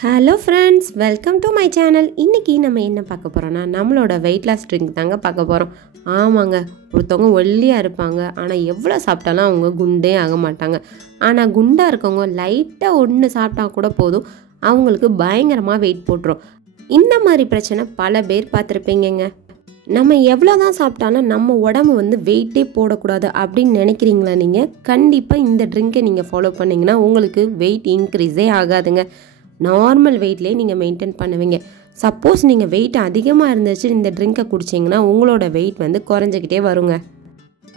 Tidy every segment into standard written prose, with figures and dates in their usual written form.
Hello friends, welcome to my channel. இன்றைக்கி நம்ம என்ன பார்க்க போகிறோன்னா நம்மளோட வெயிட் லாஸ் ட்ரிங்க் தாங்க பார்க்க போகிறோம். ஆமாங்க, ஒருத்தவங்க ஒல்லியாக இருப்பாங்க, ஆனால் எவ்வளோ சாப்பிட்டாலும் அவங்க குண்டே ஆக மாட்டாங்க. ஆனால் குண்டாக இருக்கவங்க லைட்டாக ஒன்று சாப்பிட்டா கூட போதும், அவங்களுக்கு பயங்கரமாக வெயிட் போட்டுரும். இந்த மாதிரி பிரச்சனை பல பேர் பார்த்துருப்பீங்கங்க. நம்ம எவ்வளோ தான் சாப்பிட்டாலும் நம்ம உடம்பு வெயிட்டே போடக்கூடாது அப்படின்னு நினைக்கிறீங்களா? நீங்கள் கண்டிப்பாக இந்த ட்ரிங்கை நீங்கள் ஃபாலோ பண்ணிங்கன்னா உங்களுக்கு வெயிட் இன்க்ரீஸே ஆகாதுங்க. நார்மல் வெயிட்லேயே நீங்கள் மெயின்டைன் பண்ணுவீங்க. சப்போஸ் நீங்கள் வெயிட் அதிகமாக இருந்துச்சு இந்த ட்ரிங்கை குடிச்சிங்கன்னா உங்களோட வெயிட் குறைஞ்சிக்கிட்டே வருங்க.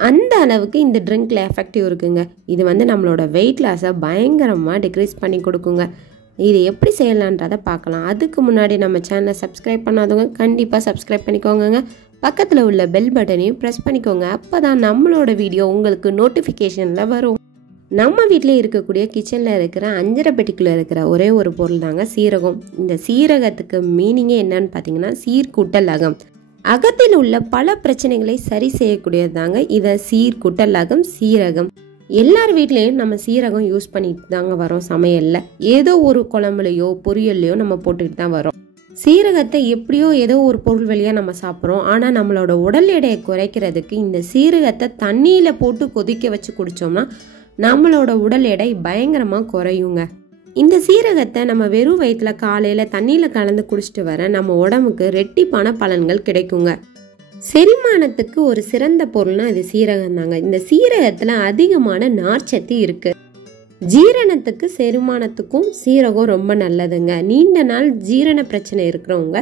அந்த அளவுக்கு இந்த ட்ரிங்க்கில் எஃபெக்டிவ் இருக்குங்க. இது நம்மளோட வெயிட் லாஸை பயங்கரமாக டிக்ரீஸ் பண்ணி கொடுக்குங்க. இது எப்படி செய்யலான்றதை பார்க்கலாம். அதுக்கு முன்னாடி நம்ம சேனலை சப்ஸ்கிரைப் பண்ணாதவங்க கண்டிப்பாக சப்ஸ்கிரைப் பண்ணிக்கோங்க. பக்கத்தில் உள்ள பெல் பட்டனையும் ப்ரெஸ் பண்ணிக்கோங்க. அப்போ தான் நம்மளோட வீடியோ உங்களுக்கு நோட்டிஃபிகேஷனில் வரும். நம்ம வீட்டில் இருக்கக்கூடிய கிச்சனில் இருக்கிற அஞ்சரை பெட்டிக்குள்ளே இருக்கிற ஒரே ஒரு பொருள் தாங்க சீரகம். இந்த சீரகத்துக்கு மீனிங்கே என்னன்னு பார்த்தீங்கன்னா சீர்கூட்டல் அகம். அகத்தில் உள்ள பல பிரச்சனைகளை சரி செய்யக்கூடியது தாங்க இதை சீர்கூட்டல் அகம் சீரகம். எல்லார் வீட்லேயும் நம்ம சீரகம் யூஸ் பண்ணிட்டு தாங்க வரோம். சமையலில் ஏதோ ஒரு குழம்புலையோ பொரியல்லையோ நம்ம போட்டுக்கிட்டு தான் வரோம். சீரகத்தை எப்படியோ ஏதோ ஒரு பொருள் வழியாக நம்ம சாப்பிட்றோம். ஆனால் நம்மளோட உடல் எடையை குறைக்கிறதுக்கு இந்த சீரகத்தை தண்ணியில் போட்டு கொதிக்க வச்சு குடித்தோம்னா நம்மளோட உடல் எடை பயங்கரமாக குறையுங்க. இந்த சீரகத்தை நம்ம வெறும் வயிற்றில் காலையில் தண்ணியில் கலந்து குடிச்சிட்டு வர நம்ம உடம்புக்கு ரெட்டிப்பான பலன்கள் கிடைக்குங்க. செரிமானத்துக்கு ஒரு சிறந்த பொருள்னா இது சீரகம் தாங்க. இந்த சீரகத்தில் அதிகமான நார்ச்சத்து இருக்கு. ஜீரணத்துக்கு செரிமானத்துக்கும் சீரகம் ரொம்ப நல்லதுங்க. நீண்ட நாள் ஜீரண பிரச்சனை இருக்கிறவங்க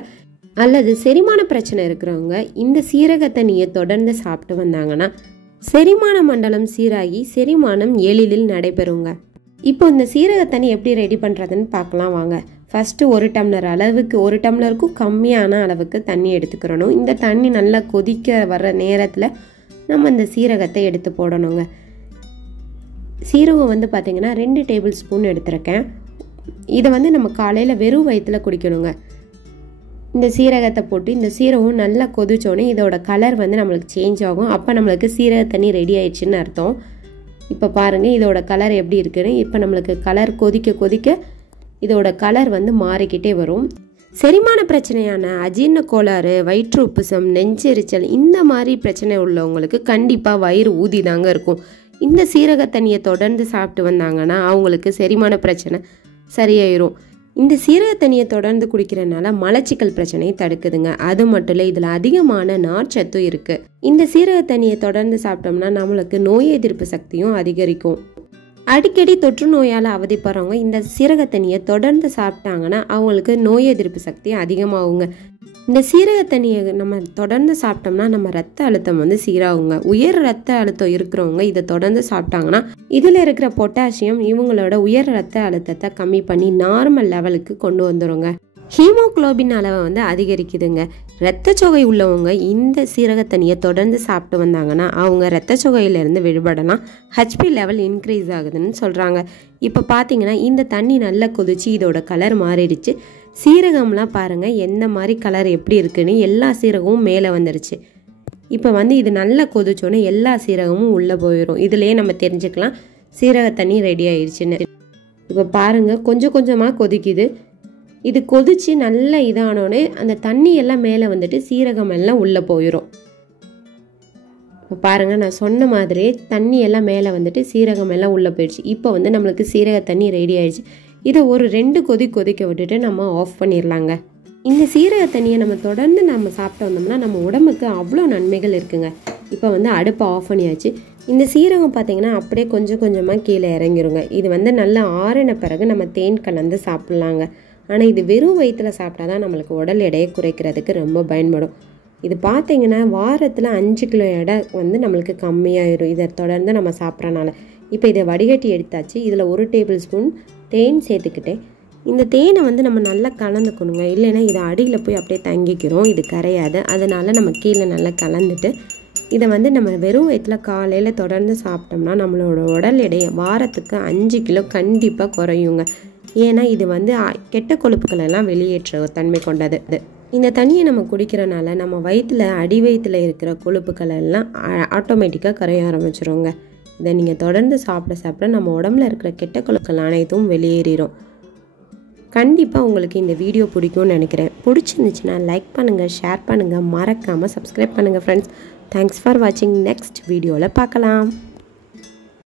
அல்லது செரிமான பிரச்சனை இருக்கிறவங்க இந்த சீரக தண்ணியை தொடர்ந்து சாப்பிட்டு வந்தாங்கன்னா செரிமான மண்டலம் சீராகி செரிமானம் எளிதில் நடைபெறுங்க. இப்போ இந்த சீரக தண்ணி எப்படி ரெடி பண்ணுறதுன்னு பார்க்கலாம் வாங்க. ஃபஸ்ட்டு ஒரு டம்ளருக்கும் கம்மியான அளவுக்கு தண்ணி எடுத்துக்கிறணும். இந்த தண்ணி நல்லா கொதிக்க வர்ற நேரத்தில் நம்ம இந்த சீரகத்தை எடுத்து போடணுங்க. சீரகம் பார்த்திங்கன்னா 2 டேபிள் ஸ்பூன் எடுத்துருக்கேன். இதை நம்ம காலையில் வெறும் வயிற்றில் குடிக்கணுங்க. இந்த சீரகத்தை போட்டு இந்த சீரகம் நல்லா கொதிச்சோடனே இதோட கலர் நம்மளுக்கு சேஞ்ச் ஆகும். அப்போ நம்மளுக்கு சீரக தண்ணி ரெடி ஆயிடுச்சுன்னு அர்த்தம். இப்போ பாருங்கள் இதோட கலர் எப்படி இருக்குன்னு. இப்போ நம்மளுக்கு கலர் கொதிக்க கொதிக்க இதோட கலர் மாறிக்கிட்டே வரும். செரிமான பிரச்சனையான அஜீரண கோளாறு, வயிற்று உப்புசம், நெஞ்செரிச்சல் இந்த மாதிரி பிரச்சனை உள்ளவங்களுக்கு கண்டிப்பாக வயிறு ஊதி தாங்க இருக்கும். இந்த சீரக தண்ணியை தொடர்ந்து சாப்பிட்டு வந்தாங்கன்னா அவங்களுக்கு செரிமான பிரச்சனை சரியாயிரும். இந்த சீரக தண்ணியை தொடர்ந்து குடிக்கிறதுனால மலச்சிக்கல் பிரச்சனையை தடுக்குதுங்க. அது மட்டும் இல்லை, இதில் அதிகமான நார்ச்சத்தும் இருக்குது. இந்த சீரக தண்ணியை தொடர்ந்து சாப்பிட்டோம்னா நம்மளுக்கு நோய் எதிர்ப்பு சக்தியும் அதிகரிக்கும். அடிக்கடி தொற்று நோயால் அவதிப்படுறவங்க இந்த சீரக தண்ணியை தொடர்ந்து சாப்பிட்டாங்கன்னா அவங்களுக்கு நோய் எதிர்ப்பு சக்தி அதிகமாகுங்க. இந்த சீரக தண்ணியை நம்ம தொடர்ந்து சாப்பிட்டோம்னா நம்ம ரத்த அழுத்தம் சீராகுங்க. உயர் ரத்த அழுத்தம் இருக்கிறவங்க இதை தொடர்ந்து சாப்பிட்டாங்கன்னா இதில் இருக்கிற பொட்டாசியம் இவங்களோட உயர் ரத்த அழுத்தத்தை கம்மி பண்ணி நார்மல் லெவலுக்கு கொண்டு வந்துருங்க. ஹீமோகுளோபின் அளவை அதிகரிக்குதுங்க. இரத்த சோகை உள்ளவங்க இந்த சீரக தண்ணியை தொடர்ந்து சாப்பிட்டு வந்தாங்கன்னா அவங்க இரத்த சோகையிலேருந்து விடுபடலாம். ஹெச்பி லெவல் இன்க்ரீஸ் ஆகுதுன்னு சொல்கிறாங்க. இப்போ பார்த்தீங்கன்னா இந்த தண்ணி நல்லா கொதிச்சு இதோட கலர் மாறிடுச்சு. சீரகம்லாம் பாருங்கள் எந்த மாதிரி கலர் எப்படி இருக்குன்னு. எல்லா சீரகமும் மேலே வந்துருச்சு. இப்போ இது நல்லா கொதிச்சோன்னே எல்லா சீரகமும் உள்ளே போயிடும். இதுலேயே நம்ம தெரிஞ்சுக்கலாம் சீரக தண்ணி ரெடி ஆயிடுச்சுன்னு. இப்போ பாருங்கள் கொஞ்சம் கொஞ்சமாக கொதிக்குது. இது கொதிச்சு நல்லா இதானோடனே அந்த தண்ணி எல்லாம் மேலே சீரகம் எல்லாம் உள்ளே போயிடும். இப்போ பாருங்கள் நான் சொன்ன மாதிரி தண்ணி எல்லாம் மேலே சீரகம் எல்லாம் உள்ளே போயிடுச்சு. இப்போ நம்மளுக்கு சீரக தண்ணி ரெடி ஆயிடுச்சு. இதை ஒரு 2 கொதிக்க விட்டுட்டு நம்ம ஆஃப் பண்ணிடலாங்க. இந்த சீரக தண்ணியை நம்ம தொடர்ந்து நம்ம சாப்பிட்டு வந்தோம்னா நம்ம உடம்புக்கு அவ்வளோ நன்மைகள் இருக்குங்க. இப்போ அடுப்பை ஆஃப் பண்ணியாச்சு. இந்த சீரகம் பார்த்திங்கன்னா அப்படியே கொஞ்சம் கொஞ்சமாக கீழே இறங்கிருங்க. இது நல்லா ஆறின பிறகு நம்ம தேன் கலந்து சாப்பிட்லாங்க. ஆனால் இது வெறும் வயிற்றில் சாப்பிட்டா தான் நம்மளுக்கு உடல் எடையை குறைக்கிறதுக்கு ரொம்ப பயன்படும். இது பார்த்திங்கன்னா வாரத்தில் 5 கிலோ எடை நம்மளுக்கு கம்மியாயிடும் இதை தொடர்ந்து நம்ம சாப்பிட்றனால. இப்போ இதை வடிகட்டி எடுத்தாச்சு. இதில் 1 டேபிள் ஸ்பூன் தேன் சேர்த்துக்கிட்டேன். இந்த தேனை நம்ம நல்லா கலந்துக்கணுங்க. இல்லைன்னா இது அடியில் போய் அப்படியே தங்கிக்கிறோம், இது கரையாது. அதனால் நம்ம கீழே நல்லா கலந்துட்டு இதை நம்ம வெறும் வயிற்றில் காலையில் தொடர்ந்து சாப்பிட்டோம்னா நம்மளோட உடல் எடையை வாரத்துக்கு 5 கிலோ கண்டிப்பாக குறையுங்க. ஏன்னா இது கெட்ட கொழுப்புகள் எல்லாம் வெளியேற்ற தன்மை கொண்டது. இந்த தண்ணியை நம்ம குடிக்கிறனால நம்ம வயிற்றில் அடி வயிற்றில் இருக்கிற கொழுப்புகள் எல்லாம் ஆட்டோமேட்டிக்காக கரைய ஆரம்பிச்சிருங்க. இதை நீங்கள் தொடர்ந்து சாப்பிட நம்ம உடம்புல இருக்கிற கெட்ட கொழுப்புகள் அனைத்தும் வெளியேறிடும். கண்டிப்பாக உங்களுக்கு இந்த வீடியோ பிடிக்கும்னு நினைக்கிறேன். பிடிச்சிருந்துச்சுன்னா லைக் பண்ணுங்கள், ஷேர் பண்ணுங்கள், மறக்காமல் சப்ஸ்கிரைப் பண்ணுங்கள் ஃப்ரெண்ட்ஸ். தேங்க்ஸ் ஃபார் வாட்சிங். நெக்ஸ்ட் வீடியோவில் பார்க்கலாம்.